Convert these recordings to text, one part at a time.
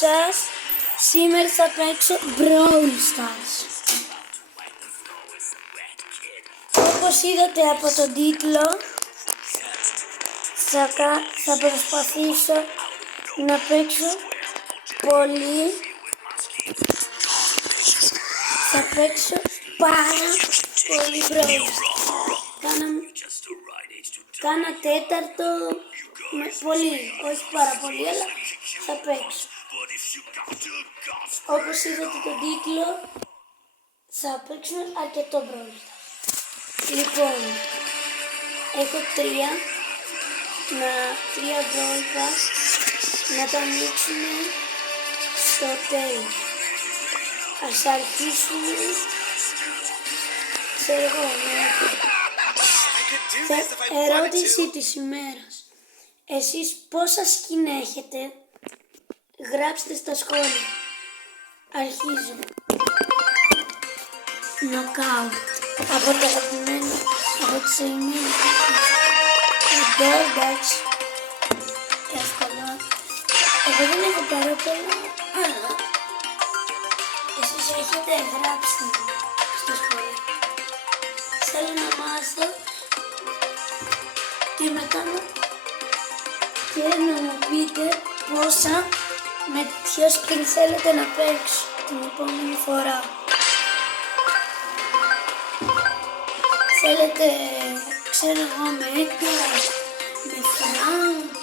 σας. Σήμερα θα παίξω Brawl Stars. Όπως είδατε από τον τίτλο, θα προσπαθήσω να παίξω πολύ. Θα παίξω πάρα πολύ Brawl Stars. Κάνα τέταρτο με πολύ, όχι πάρα πολύ, αλλά θα παίξω. Όπως είδατε τον τίτλο, θα παίξουμε αρκετό Brawl Stars. Λοιπόν, έχω τρία Brawl Pass να τα ανοίξουμε στο τέλος. Ας αρχίσουμε, ξέρω εγώ, ερώτηση της ημέρας. Εσείς πόσα skin έχετε? Γράψτε στα σχόλια. Αρχίζω. Knockout. Από το αγαπημένο, από τις ελληνικές. Εδώ, εντάξει. Εύκολα. Εγώ δεν έχω πάρα πολλά, αλλά εσείς έχετε γράψει στα σχόλια. Θέλω να μάθω και μετά να μου πείτε πόσα με ποιο skin θέλετε να παίξω την επόμενη φορά. Θέλετε, ξέρω εγώ, με Edgar, με Frank,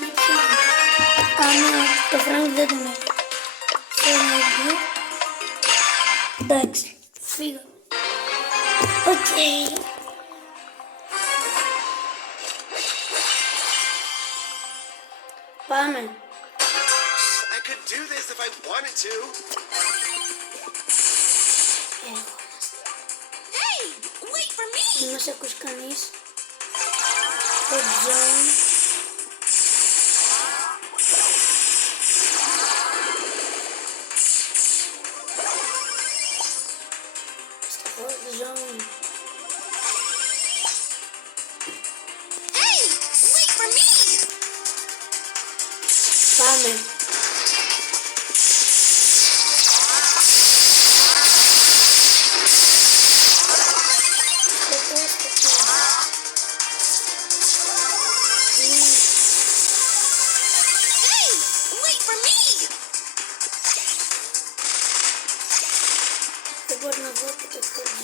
με ποιον? Ναι, το Frank δεν τον έχω. Θέλω Edgar. Εντάξει, φύγω. Οκ. Πάμε. I could do this if I wanted to. Hey, wait for me. Δεν μας ακούς κανείς. Το John. Στο John. Hey, wait for me. Πάμε. Δεν μπορώ να βρω και το John.